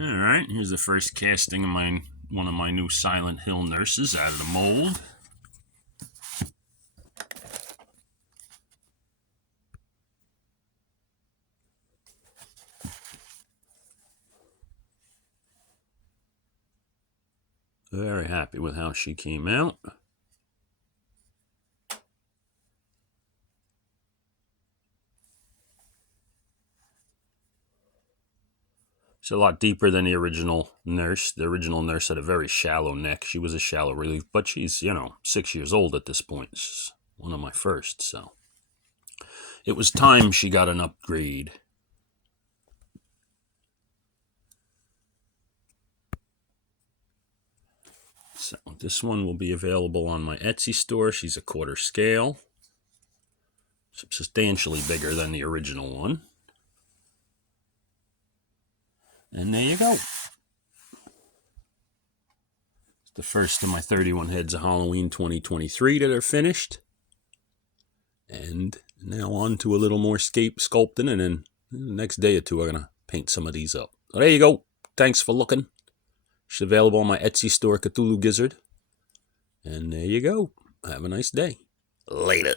Alright, here's the first casting of one of my new Silent Hill nurses out of the mold. Very happy with how she came out. It's a lot deeper than the original nurse. The original nurse had a very shallow neck. She was a shallow relief, but she's, 6 years old at this point. It's one of my first, so it was time she got an upgrade. So this one will be available on my Etsy store. She's a quarter scale, substantially bigger than the original one. And there you go. It's the first of my 31 heads of Halloween 2023 that are finished. And now on to a little more sculpting, and then the next day or two I'm going to paint some of these up. So there you go. Thanks for looking. It's available on my Etsy store, Cthulhu Gizzard. And there you go. Have a nice day. Later.